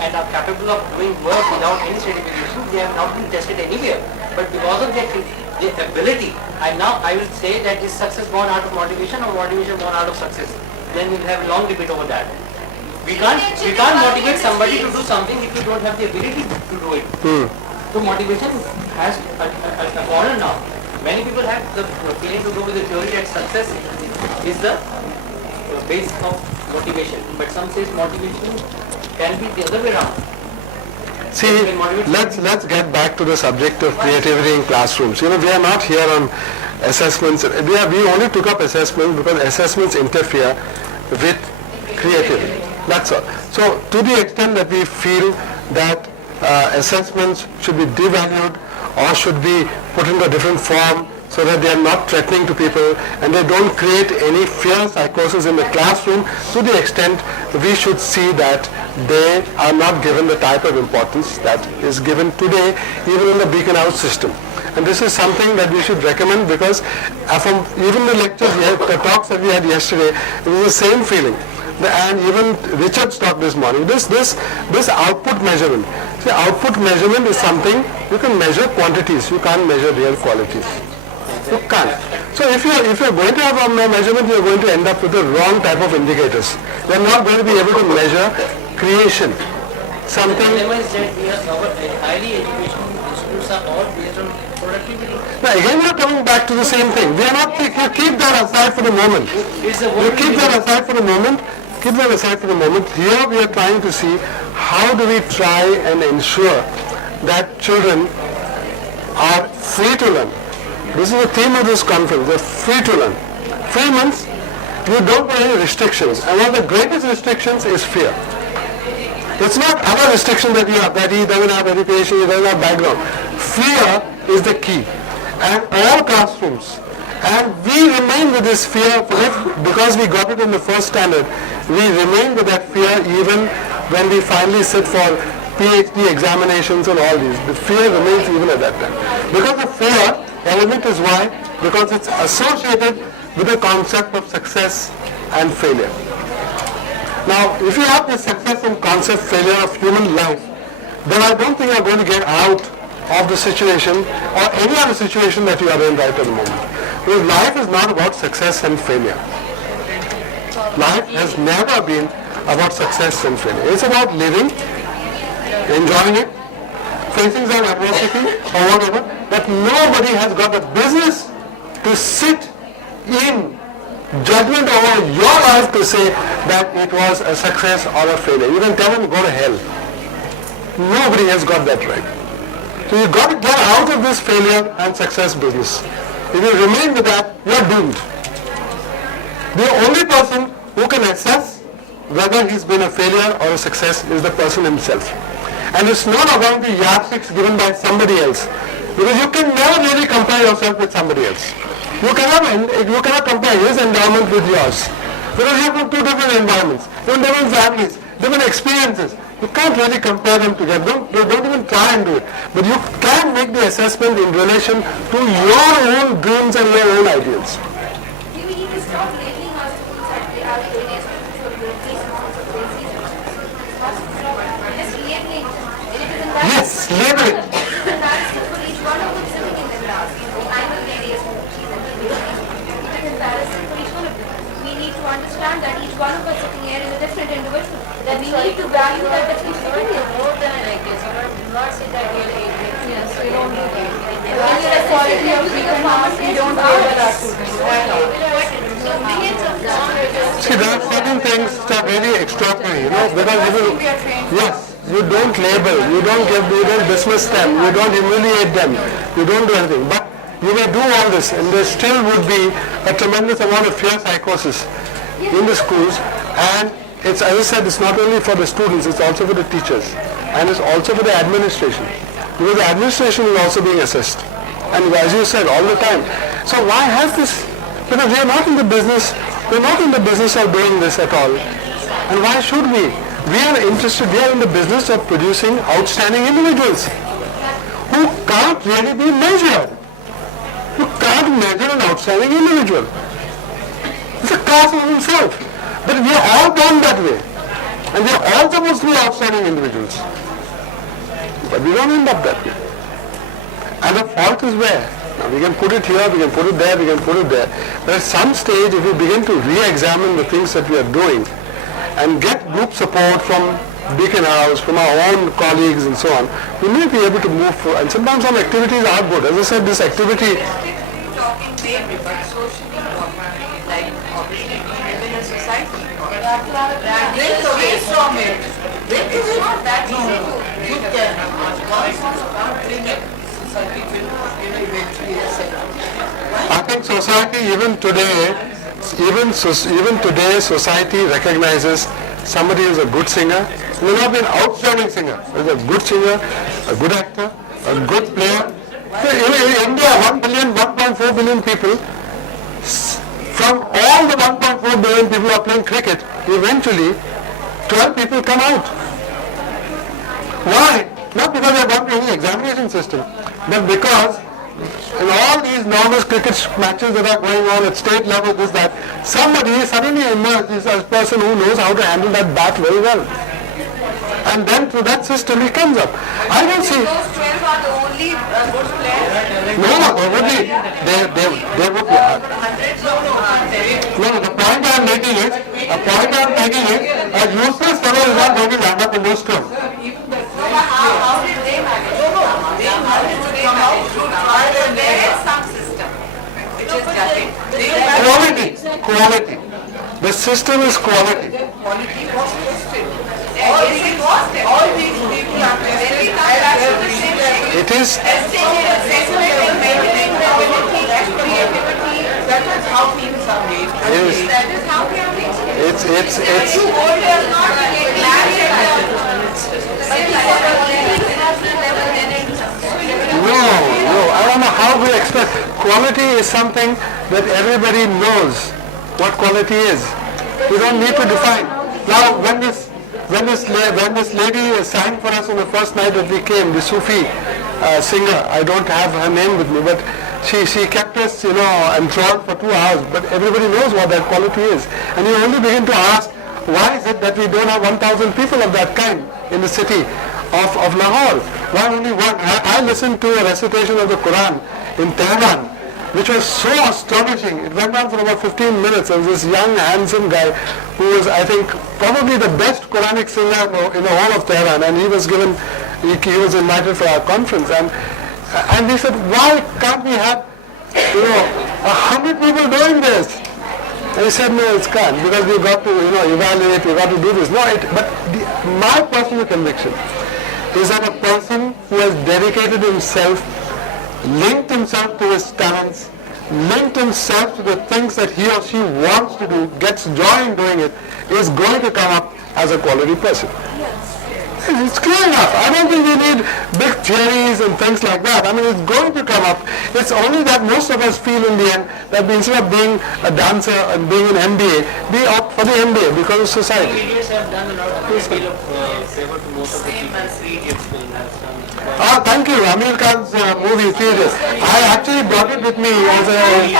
and are capable of doing work without any certification, they have not been tested anywhere. But because of their ability, and now I will say that is success born out of motivation or motivation born out of success. Then we'll have a long debate over that. We can't motivate somebody to do something if you don't have the ability to do it. So motivation has a corner now. Many people have the feeling to go with the theory that success is the base of motivation, but some says motivation can be the other way around. See, let's get back to the subject of creativity in classrooms. We are not here on assessments. We only took up assessments because assessments interfere with creativity. That's all. So to the extent that we feel that assessments should be devalued or should be put into a different form so that they are not threatening to people and they don't create any fear psychosis in the classroom, to the extent we should see that they are not given the type of importance that is given today even in the Beaconhouse system. And this is something that we should recommend, because from even the lectures, the talks that we had yesterday, it was the same feeling. And even Richard's talk this morning, this output measurement. See, output measurement is something you can measure quantities, you can't measure real qualities. You can't. So if you're going to have a measurement, you're going to end up with the wrong type of indicators. You're not going to be able to measure creation. Something. The dilemma is that our highly educational institutes are all based on productivity. Now again, we're coming back to the same thing. We are not. You keep that aside for the moment. You keep that aside for the moment. Keep that aside for the moment. Here we are trying to see how do we try and ensure that children are free to learn. This is the theme of this conference. They're free to learn. Free means you don't have any restrictions. And one of the greatest restrictions is fear. It's not other restrictions that you have, that he doesn't have education, he doesn't have background. Fear is the key. And all classrooms. And we remain with this fear, because we got it in the first standard, we remain with that fear even when we finally sit for PhD examinations and all these. The fear remains even at that time. Because the fear element is why? Because it's associated with the concept of success and failure. Now, if you have the success and concept failure of human life, then I don't think you're going to get out of the situation or any other situation that you are in right at the moment. Because life is not about success and failure. Life has never been about success and failure. It's about living, enjoying it, facing some adversity or whatever, but nobody has got the business to sit in judgment over your life to say that it was a success or a failure. You can tell them go to hell. Nobody has got that right. So you've got to get out of this failure and success business. If you remain with that, you're doomed. The only person who can assess whether he's been a failure or a success is the person himself. And it's not about the yardsticks given by somebody else. Because you can never really compare yourself with somebody else. You cannot compare his endowment with yours. Because you have from two different environments, different families, different experiences. You can't really compare them together. Don't even try and do it. But you can make the assessment in relation to your own dreams and your own ideals. We need to stop labeling our schools that they are failures for these just labeling. Yes, label it. For each one of them sitting in the class, I'm a failure. It is embarrassing for each one of them. We need to understand that each one of us sitting here is a different individual. That we need to value that different opinion. More than like this, you not say that you're a Yes, we don't do that. That's the quality of Beaconhouse. We don't label our students. See, there are certain things that are very extraordinary, because you don't label, you don't dismiss them, you don't humiliate them, you don't do anything. But you may do all this, and there still would be a tremendous amount of fear psychosis in the schools. And it's, as I said, it's not only for the students, it's also for the teachers, and it's also for the administration, because the administration is also being assessed, and as you said, all the time. So why has this? Because we are not in the business. We're not in the business of doing this at all. And why should we? We are interested. We are in the business of producing outstanding individuals who can't really be measured. You can't measure an outstanding individual. It's a class of himself. But we are all born that way. And they are all supposed to be outstanding individuals. But we don't end up that way. And the fault is where? Now we can put it here, we can put it there, we can put it there. But at some stage, if we begin to re-examine the things that we are doing and get group support from Beaconhouse, from our own colleagues and so on, we may be able to move forward. And sometimes some activities are good. As I said, this activity... Talking maybe, but socially, like obviously we live in a society. Break away from it. It's not that easy to you can bring it. Society will eventually accept. I think society even today society recognizes somebody who is a good singer. May not be an outstanding singer, but is a good singer, a good actor, a good player. So in India, 1 billion, 1.4 billion people, from all the 1.4 billion people who are playing cricket, eventually 12 people come out. Why? Not because they have gone through any examination system, but because in all these enormous cricket matches that are going on at state level, somebody suddenly emerges as a person who knows how to handle that bat very well. And then through that system he comes up. I don't see... Those 12 are the only good players? No, they would be. They would be. No, the point I'm making is, a useless fellow is not going to land up in those clubs. How did they manage? How did they come out through trial and there is some system which is nothing. Quality. The system is quality. Quality was tested. All these people are tested. It is. That is how things are made. That is how they are made. It's. You hold us not No, I don't know how we expect. Quality is something that everybody knows what quality is. We don't need to define. Now, when this lady sang for us on the first night that we came, the Sufi singer, I don't have her name with me, but she kept us, enthralled for 2 hours. But everybody knows what that quality is. And you only begin to ask, why is it that we don't have 1,000 people of that kind in the city of Lahore? Why only one? I listened to a recitation of the Quran in Tehran, which was so astonishing. It went on for about 15 minutes. There was this young, handsome guy who was, I think, probably the best Quranic singer in the whole of Tehran, and he was invited for our conference. And we said, why can't we have, 100 people doing this? And he said, no, it can't, because we've got to, evaluate, we've got to do this. My personal conviction is that a person who has dedicated himself, linked himself to his talents, linked himself to the things that he or she wants to do, gets joy in doing it, is going to come up as a quality person. It's clear enough. I don't think we need big theories and things like that. I mean, it's going to come up. It's only that most of us feel in the end that instead of being a dancer and being an MBA, we opt for the MBA because of society. Idiots have done a lot of favor to most of the people. Idiots film has done. Ah, thank you. Amir Khan's movie, Theatre. I actually brought it with me as a...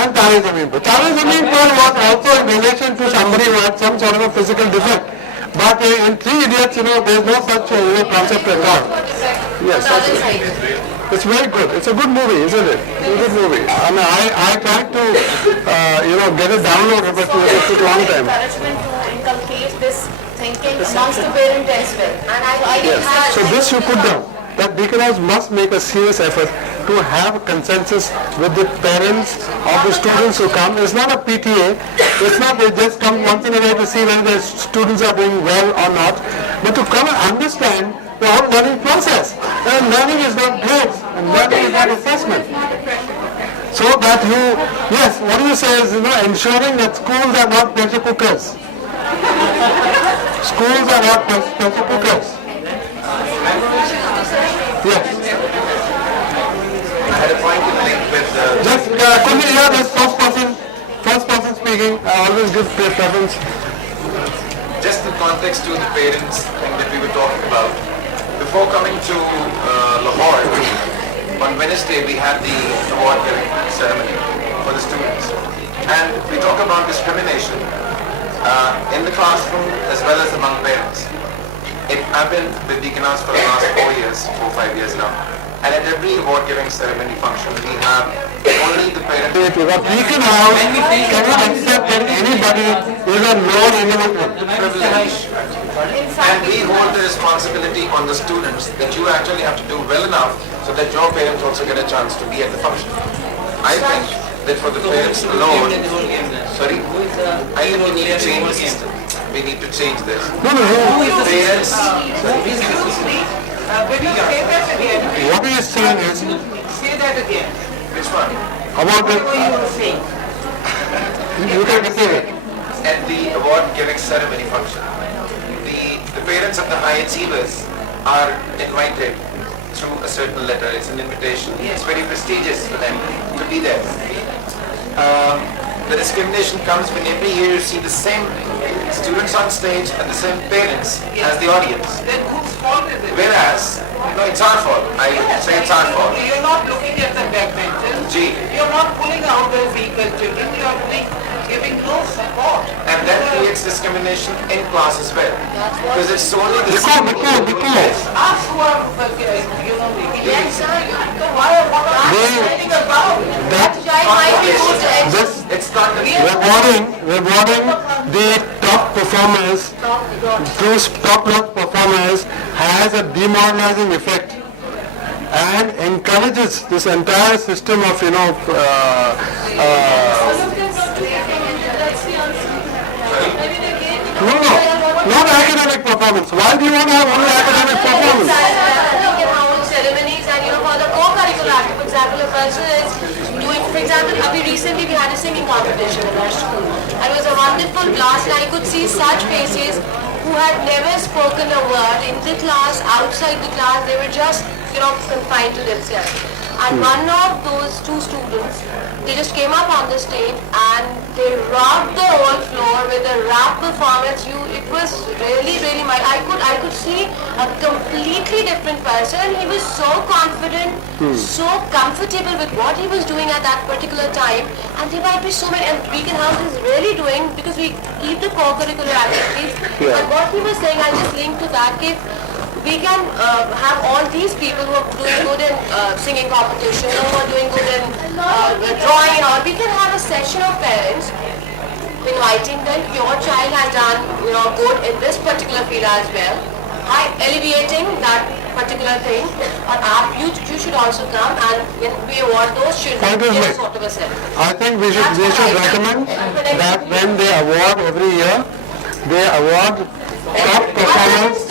And Tare Zameen Par. Tare Zameen Par was also in relation to somebody who had some sort of a physical defect. But in Three Idiots, there's no such concept at all. Yes, that's it. It's very good. It's a good movie, isn't it? It's a good movie. I mean, I tried to, get it downloaded, but it took a long time. Encouragement to inculcate this thinking amongst the parent as well. And Yes. So this you put down, that Beaconhouse must make a serious effort to have a consensus with the parents of the students who come. It's not a PTA. It's not they just come once in a while to see whether the students are doing well or not, but to come and understand the whole learning process. And learning is not grades, and learning is not assessment. So that what you say is, ensuring that schools are not pressure cookers. Schools are not pressure cookers. Yes. I had a point to make with Just could you hear this first person speaking? I always give preference. just the context to the parents thing that we were talking about. Before coming to Lahore, on Wednesday we had the award giving ceremony for the students. And we talk about discrimination. in the classroom as well as among parents. I've been with Beaconhouse for the last 4 years, 4-5 years now. And at every award giving ceremony function, we have only the parents. Because Beaconhouse cannot accept that anybody is a known individual. Privilege. And we hold the responsibility on the students that you actually have to do well enough so that your parents also get a chance to be at the function. I think that for the parents alone, sorry, I think we need to change the system. We need to change this. No, Parents, Will you say that again? what he is saying is Say that again. which one? about the, What you were saying. you can say it. At the award giving ceremony function, the parents of the high achievers are invited through a certain letter. It's an invitation. It's very prestigious for them to be there. The discrimination comes when every year you see the same students on stage and the same parents as the audience. Then whose fault is it? Whereas, no, it's our fault. I say it's our fault. You're not looking at the backbenchers. Gee. You're not pulling out the weaker children. You're giving no support. And that creates discrimination in class as well. Because it's solely the Because Us who are, making Yes, sir. What are you saying about? it's not the rewarding the top performers, those top-notch performers has a demoralizing effect and encourages this entire system of, not academic performance. Why do you want to have only academic performance? Ceremonies and for the co-curricular activity, for example, a person is doing, for example, recently we had a singing competition in our school. And it was a wonderful blast, and I could see such faces who had never spoken a word in the class, outside the class. They were just, confined to themselves. And one of those two students, they just came up on the stage and they rocked the whole floor with a rap performance. It was really, really I could see a completely different person. He was so confident, so comfortable with what he was doing at that particular time. And there might be so many, and Beaconhouse is really doing, because we keep the co-curricular activities. And what he was saying, I'll just link to that, if we can have all these people who are doing good in singing competition, who are doing good in drawing, or we can have a session of parents inviting them. Your child has done good in this particular field as well. Alleviating that particular thing, or you should also come, and when we award those children in a sort of a ceremony. I think we should recommend that when they award every year, they award top performance.